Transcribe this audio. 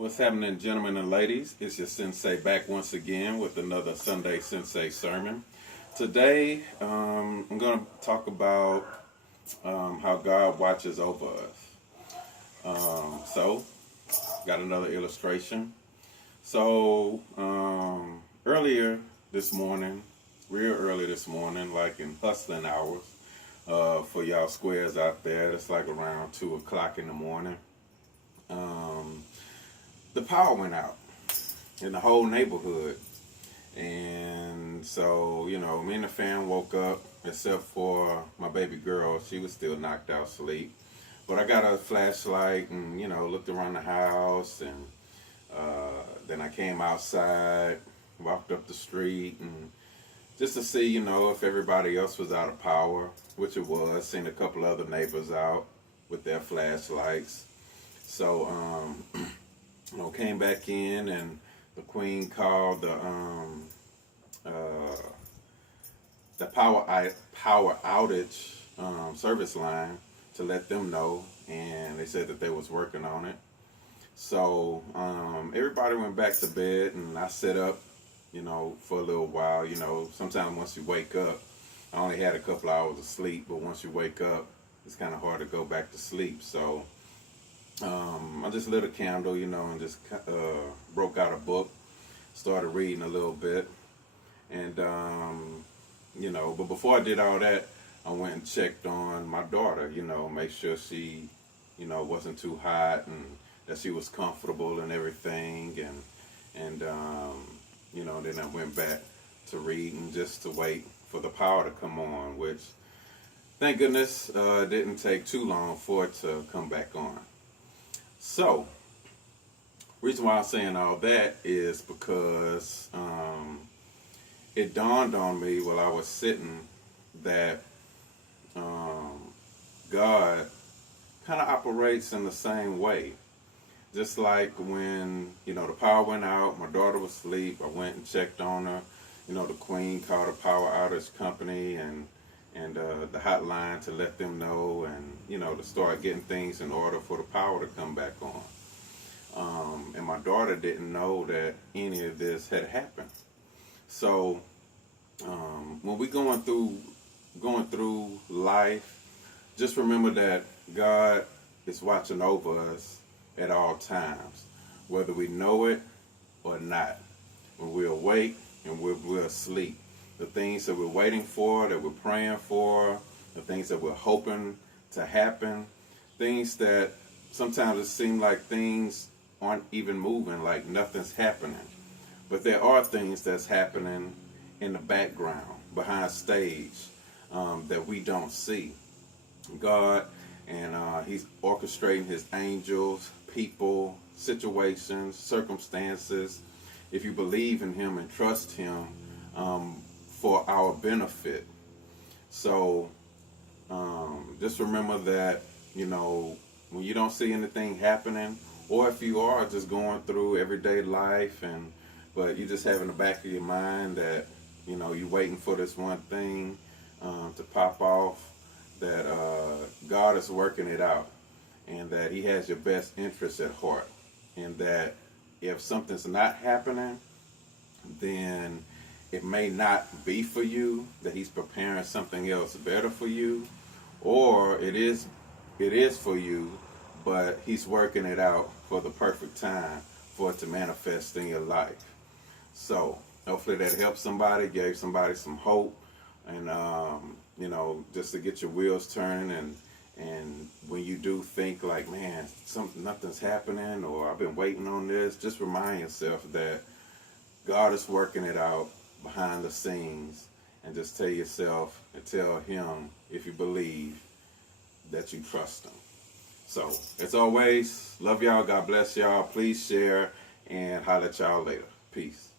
What's happening, gentlemen and ladies? It's your Sensei back once again with another Sunday Sensei sermon. Today, I'm going to talk about how God watches over us. Got another illustration. Earlier this morning, real early this morning, like in hustling hours, for y'all squares out there, it's like around 2 o'clock in the morning. The power went out in the whole neighborhood. And so, me and the fam woke up, except for my baby girl. She was still knocked out asleep. But I got a flashlight and, looked around the house. And then I came outside, walked up the street, and just to see, if everybody else was out of power, which it was. Seen a couple other neighbors out with their flashlights. So, came back in, and the queen called the power outage service line to let them know, and they said that they was working on it. So everybody went back to bed, and I sat up, for a little while. Sometimes once you wake up, I only had a couple hours of sleep, but once you wake up, it's kind of hard to go back to sleep. So I just lit a candle, and just broke out a book, started reading a little bit, and but before I did all that, I went and checked on my daughter, make sure she, wasn't too hot and that she was comfortable and everything, and then I went back to reading just to wait for the power to come on, which, thank goodness, didn't take too long for it to come back on. So, reason why I'm saying all that is because it dawned on me while I was sitting that God kind of operates in the same way. Just like when, the power went out, my daughter was asleep, I went and checked on her. The queen called a power outage company and the hotline to let them know and, to start getting things in order for the power to come back on. And my daughter didn't know that any of this had happened. So when we going through life, just remember that God is watching over us at all times, whether we know it or not. When we're awake and we're asleep, the things that we're waiting for, that we're praying for, the things that we're hoping to happen, things that sometimes it seems like things aren't even moving, like nothing's happening. But there are things that's happening in the background, behind stage, that we don't see. God, and He's orchestrating His angels, people, situations, circumstances. If you believe in Him and trust Him, for our benefit. So just remember that, when you don't see anything happening, or if you are just going through everyday life, but you just have in the back of your mind that, you're waiting for this one thing to pop off, that God is working it out, and that He has your best interests at heart, and that if something's not happening, then it may not be for you, that He's preparing something else better for you, or it is for you, but He's working it out for the perfect time for it to manifest in your life. So hopefully that helped somebody, gave somebody some hope, and just to get your wheels turning, and when you do think like, man, nothing's happening, or I've been waiting on this, just remind yourself that God is working it out behind the scenes, and just tell yourself and tell Him, if you believe, that you trust Him. So, as always, love y'all, God bless y'all, please share, and holler at y'all later. Peace.